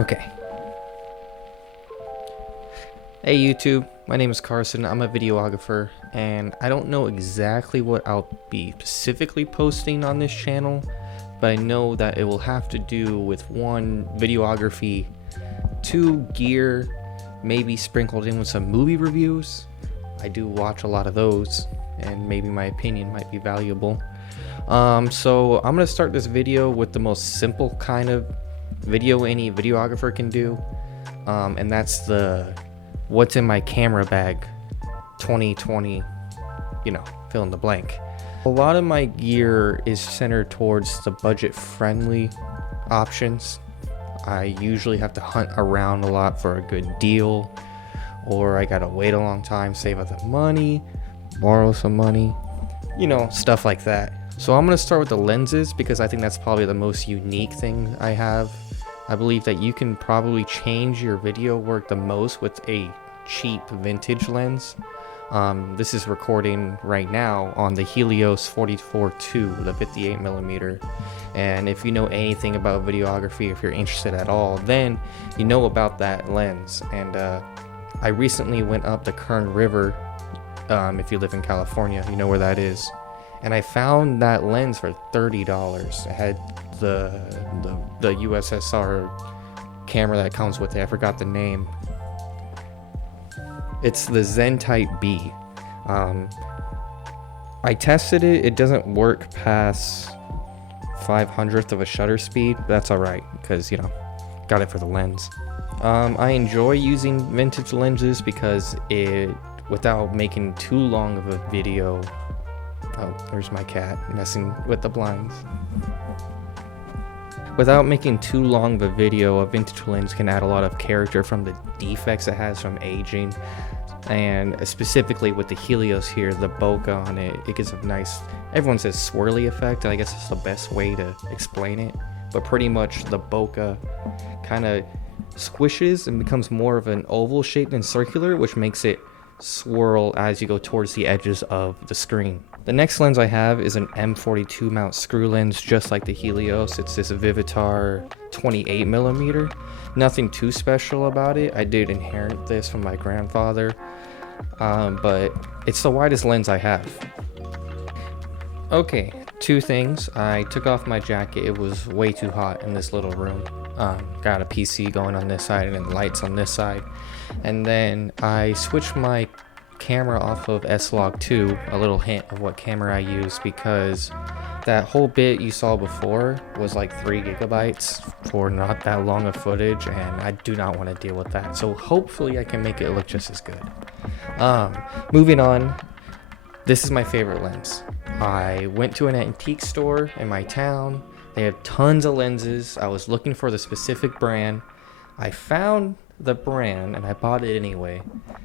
Okay. Hey YouTube, my name is Carson. I'm a videographer and I don't know exactly what I'll be specifically posting on this channel, but I know that it will have to do with one, videography, two, gear, maybe sprinkled in with some movie reviews. I do watch a lot of those and maybe my opinion might be valuable. So I'm gonna start this video with the most simple kind of video any videographer can do, and that's the what's in my camera bag 2020, fill in the blank. A lot of my gear is centered towards the budget friendly options. I usually have to hunt around a lot for a good deal, or I gotta wait a long time, save up the money, borrow some money, stuff like that. So I'm gonna start with the lenses because I think that's probably the most unique thing I have. I believe that you can probably change your video work the most with a cheap vintage lens. This is recording right now on the Helios 44-2, the 58mm. And if you know anything about videography, if you're interested at all, then you know about that lens. And I recently went up the Kern River. If you live in California, you know where that is. And I found that lens for $30. It had the USSR camera that comes with it. I forgot the name. It's the Zentype B. I tested it. It doesn't work past 500th of a shutter speed. But that's all right because got it for the lens. I enjoy using vintage lenses because without making too long of a video. Oh, there's my cat messing with the blinds. Without making too long of a video, a vintage lens can add a lot of character from the defects it has from aging. And specifically with the Helios here, the bokeh on it, it gives a nice, everyone says swirly effect, and I guess it's the best way to explain it. But pretty much the bokeh kind of squishes and becomes more of an oval shape than circular, which makes it swirl as you go towards the edges of the screen. The next lens I have is an M42 mount screw lens, just like the Helios. It's this Vivitar 28mm. Nothing too special about it. I did inherit this from my grandfather, but it's the widest lens I have. Okay, two things. I took off my jacket. It was way too hot in this little room. Got a PC going on this side and then lights on this side. And then I switched my camera off of S-Log 2, a little hint of what camera I use, because that whole bit you saw before was like 3 gigabytes for not that long of footage, and I do not want to deal with that. So hopefully I can make it look just as good. Moving on, this is my favorite lens. I went to an antique store in my town. They have tons of lenses. I was looking for the specific brand. I found the brand and I bought it anyway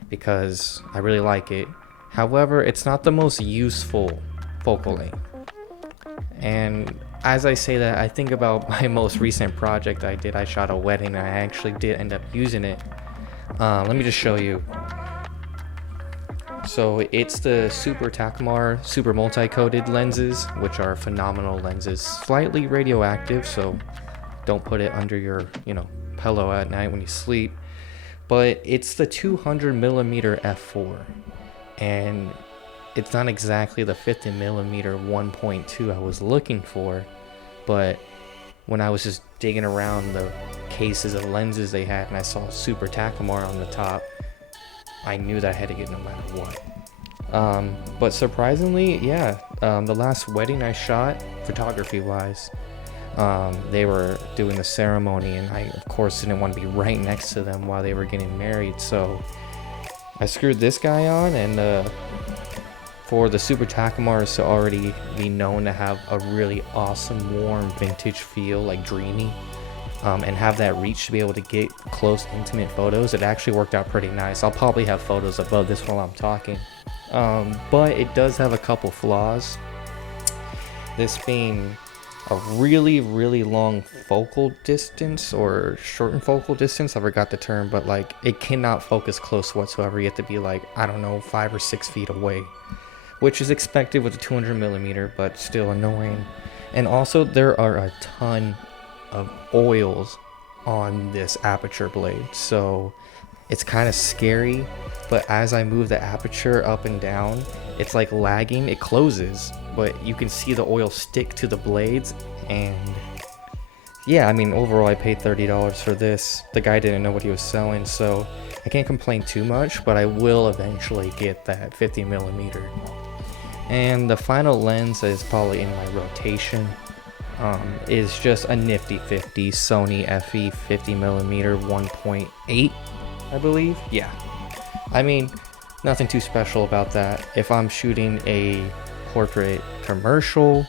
because I really like it. However, it's not the most useful focal length. And as I say that, I think about my most recent project I did. I shot a wedding and I actually did end up using it. Let me just show you. So it's the Super Takumar Super Multi-Coated lenses, which are phenomenal lenses. Slightly radioactive, so don't put it under your, pillow at night when you sleep. But it's the 200mm f4, and it's not exactly the 50mm 1.2 I was looking for, but when I was just digging around the cases of lenses they had and I saw Super Takumar on the top, I knew that I had to get no matter what. But surprisingly, the last wedding I shot, photography wise, they were doing the ceremony and I of course didn't want to be right next to them while they were getting married, so I screwed this guy on. And for the Super Takumars to already be known to have a really awesome warm vintage feel, like dreamy, and have that reach to be able to get close intimate photos, it actually worked out pretty nice. I'll probably have photos above this while I'm talking, but it does have a couple flaws. This being a really long focal distance, or shortened focal distance, I forgot the term, but like it cannot focus close whatsoever. You have to be like, I don't know, 5 or 6 feet away, which is expected with a 200mm, but still annoying. And also there are a ton of oils on this aperture blade, so it's kind of scary. But as I move the aperture up and down, it's like lagging. It closes, but you can see the oil stick to the blades. And yeah, I mean, overall I paid $30 for this. The guy didn't know what he was selling, so I can't complain too much, but I will eventually get that 50mm. And the final lens that is probably in my rotation is just a nifty 50 Sony FE 50mm 1.8, I believe. Yeah, I mean, nothing too special about that. If I'm shooting a portrait commercial,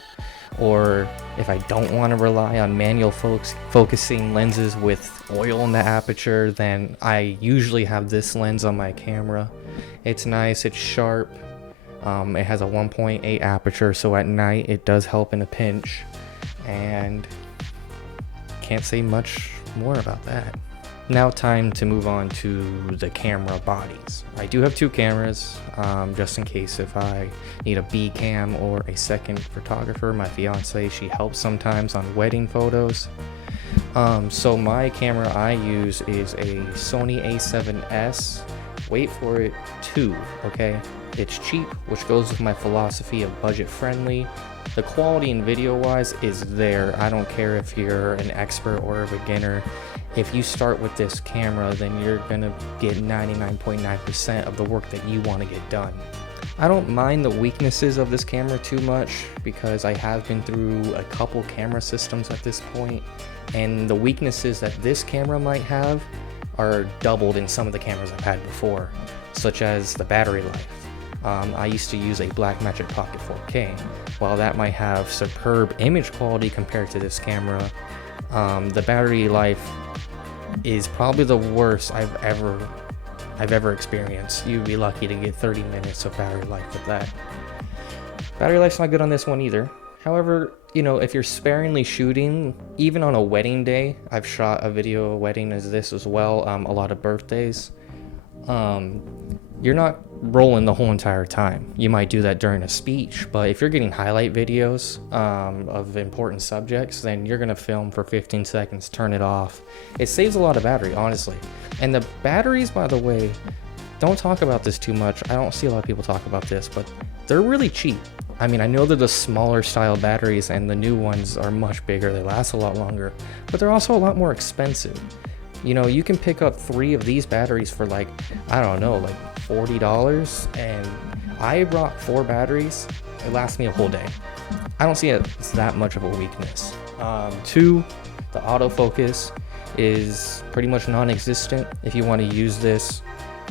or if I don't want to rely on manual focusing lenses with oil in the aperture, then I usually have this lens on my camera. It's nice, it's sharp, it has a 1.8 aperture, so at night it does help in a pinch, and can't say much more about that. Now time to move on to the camera bodies. I do have two cameras, just in case if I need a B cam or a second photographer. My fiance, she helps sometimes on wedding photos. So my camera I use is a Sony a7S, wait for it, 2, okay? It's cheap, which goes with my philosophy of budget friendly. The quality in video wise is there. I don't care if you're an expert or a beginner. If you start with this camera, then you're gonna get 99.9% of the work that you want to get done. I don't mind the weaknesses of this camera too much because I have been through a couple camera systems at this point, and the weaknesses that this camera might have are doubled in some of the cameras I've had before, such as the battery life. I used to use a Blackmagic Pocket 4K. While that might have superb image quality compared to this camera, the battery life is probably the worst I've ever experienced. You'd be lucky to get 30 minutes of battery life with that. Battery life's not good on this one either. However, you know, if you're sparingly shooting, even on a wedding day, I've shot a video of wedding as this as well, a lot of birthdays. You're not rolling the whole entire time. You might do that during a speech, but if you're getting highlight videos of important subjects, then you're gonna film for 15 seconds, turn it off. It saves a lot of battery, honestly. And the batteries, by the way, don't talk about this too much. I don't see a lot of people talk about this, but they're really cheap. I mean, I know they're the smaller style batteries and the new ones are much bigger, they last a lot longer, but they're also a lot more expensive. You know, you can pick up 3 of these batteries for like, I don't know, like $40, and I brought 4 batteries. It lasts me a whole day. I don't see it as that much of a weakness. 2, the autofocus is pretty much non-existent if you want to use this.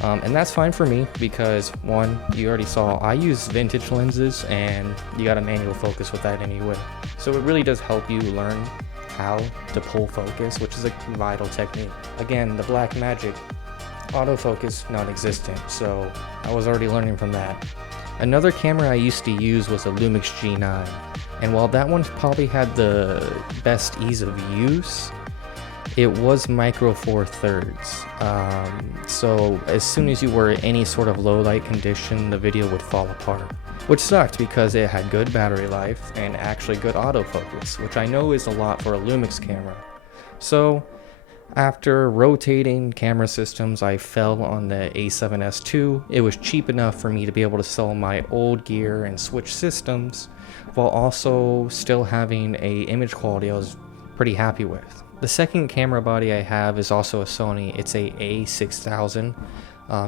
And that's fine for me because 1, you already saw I use vintage lenses and you got a manual focus with that anyway. So it really does help you learn how to pull focus, which is a vital technique. Again, the Blackmagic autofocus non-existent, so I was already learning from that. Another camera I used to use was a Lumix G9, and while that one probably had the best ease of use, it was micro four thirds. So as soon as you were in any sort of low light condition, the video would fall apart, which sucked because it had good battery life and actually good autofocus, which I know is a lot for a Lumix camera. So after rotating camera systems, I fell on the a7S II. It was cheap enough for me to be able to sell my old gear and switch systems while also still having a image quality I was pretty happy with. The second camera body I have is also a Sony. It's a a6000.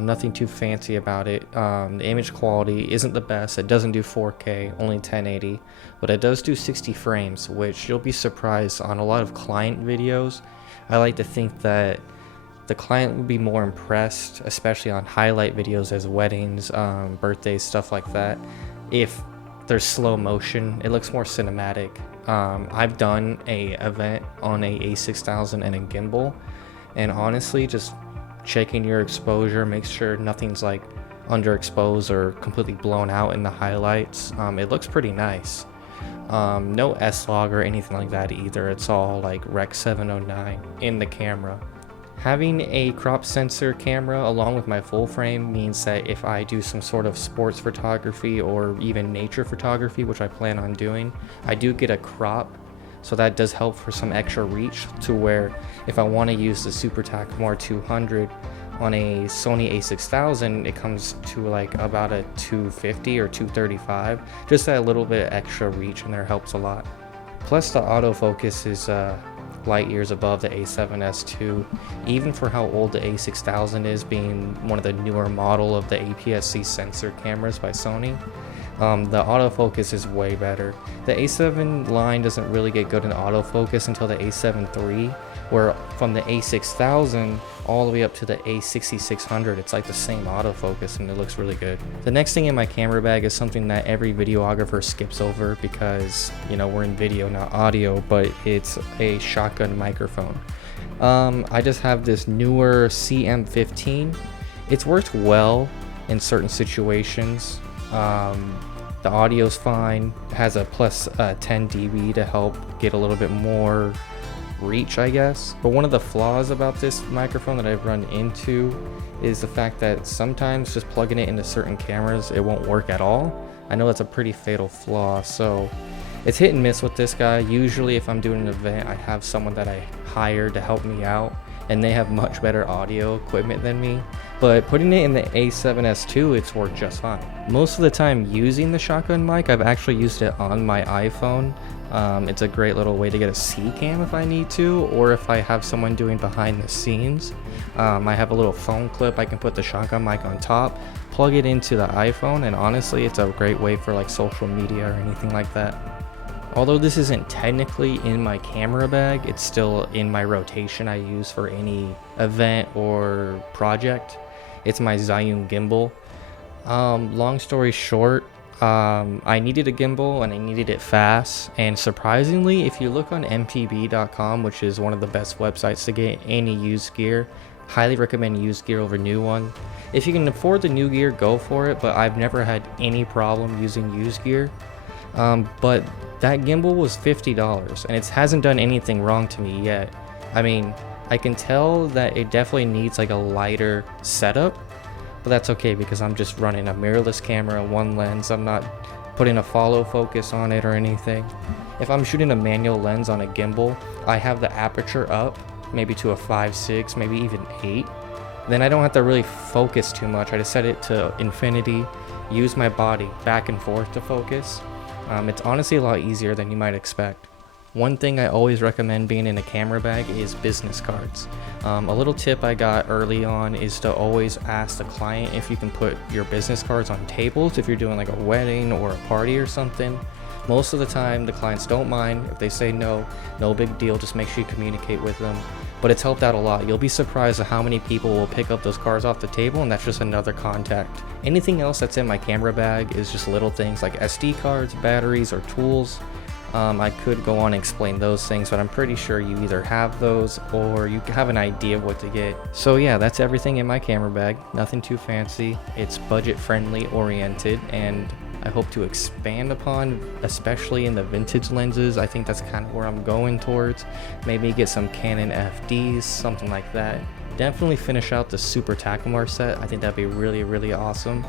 Nothing too fancy about it. The image quality isn't the best. It doesn't do 4K, only 1080, but it does do 60 frames, which you'll be surprised on a lot of client videos. I like to think that the client would be more impressed, especially on highlight videos as weddings, birthdays, stuff like that. If there's slow motion, it looks more cinematic. I've done a event on a a6000 and a gimbal, and honestly, just checking your exposure, make sure nothing's like underexposed or completely blown out in the highlights. It looks pretty nice. No S-Log or anything like that either. It's all like Rec 709 in the camera. Having a crop sensor camera along with my full frame means that if I do some sort of sports photography or even nature photography, which I plan on doing, I do get a crop so that does help for some extra reach, to where if I want to use the Super Takumar 200 on a Sony a6000, it comes to like about a 250 or 235. Just that little bit extra reach in there helps a lot. Plus the autofocus is light years above the A7S II, even for how old the A6000 is, being one of the newer model of the APS-C sensor cameras by Sony. The autofocus is way better. The A7 line doesn't really get good in autofocus until the A7 III, where from the A6000 all the way up to the A6600, it's like the same autofocus and it looks really good. The next thing in my camera bag is something that every videographer skips over because, you know, we're in video, not audio, but it's a shotgun microphone. I just have this newer CM15. It's worked well in certain situations. The audio's fine, it has a plus 10 dB to help get a little bit more reach, I guess. But one of the flaws about this microphone that I've run into is the fact that sometimes just plugging it into certain cameras, it won't work at all. I know that's a pretty fatal flaw, so it's hit and miss with this guy. Usually if I'm doing an event, I have someone that I hire to help me out, and they have much better audio equipment than me. But putting it in the A7S II, it's worked just fine. Most of the time using the shotgun mic, I've actually used it on my iPhone. It's a great little way to get a C cam if I need to, or if I have someone doing behind the scenes. I have a little phone clip I can put the shotgun mic on top, plug it into the iPhone, and honestly it's a great way for like social media or anything like that. Although this isn't technically in my camera bag, it's still in my rotation I use for any event or project. It's my Zhiyun gimbal. Long story short, I needed a gimbal and I needed it fast, and surprisingly, if you look on mpb.com, which is one of the best websites to get any used gear, highly recommend used gear over new one. If you can afford the new gear, go for it, but I've never had any problem using used gear. But that gimbal was $50 and it hasn't done anything wrong to me yet. I mean, I can tell that it definitely needs like a lighter setup, but that's okay because I'm just running a mirrorless camera, one lens. I'm not putting a follow focus on it or anything. If I'm shooting a manual lens on a gimbal, I have the aperture up, maybe to a 5.6, maybe even 8. Then I don't have to really focus too much. I just set it to infinity, use my body back and forth to focus. It's honestly a lot easier than you might expect. One thing I always recommend being in a camera bag is business cards. A little tip I got early on is to always ask the client if you can put your business cards on tables if you're doing like a wedding or a party or something. Most of the time the clients don't mind. If they say no, no big deal, just make sure you communicate with them. But it's helped out a lot. You'll be surprised at how many people will pick up those cards off the table, and that's just another contact. Anything else that's in my camera bag is just little things like SD cards, batteries, or tools. I could go on and explain those things, but I'm pretty sure you either have those or you have an idea of what to get. So yeah, that's everything in my camera bag. Nothing too fancy. It's budget friendly oriented, and I hope to expand upon, especially in the vintage lenses. I think that's kind of where I'm going towards. Maybe get some Canon FDs, something like that. Definitely finish out the Super Takumar set. I think that'd be really, really awesome.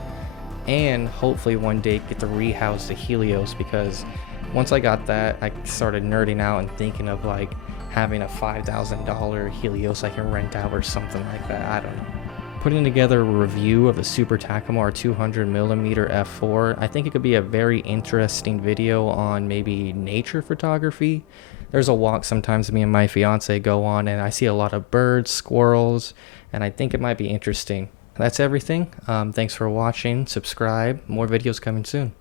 And hopefully one day get to rehouse the Helios, because once I got that, I started nerding out and thinking of like having a $5,000 Helios I can rent out or something like that. I don't know. Putting together a review of the Super Takumar 200mm f4, I think it could be a very interesting video on maybe nature photography. There's a walk sometimes me and my fiance go on, and I see a lot of birds, squirrels, and I think it might be interesting. That's everything. Thanks for watching. Subscribe. More videos coming soon.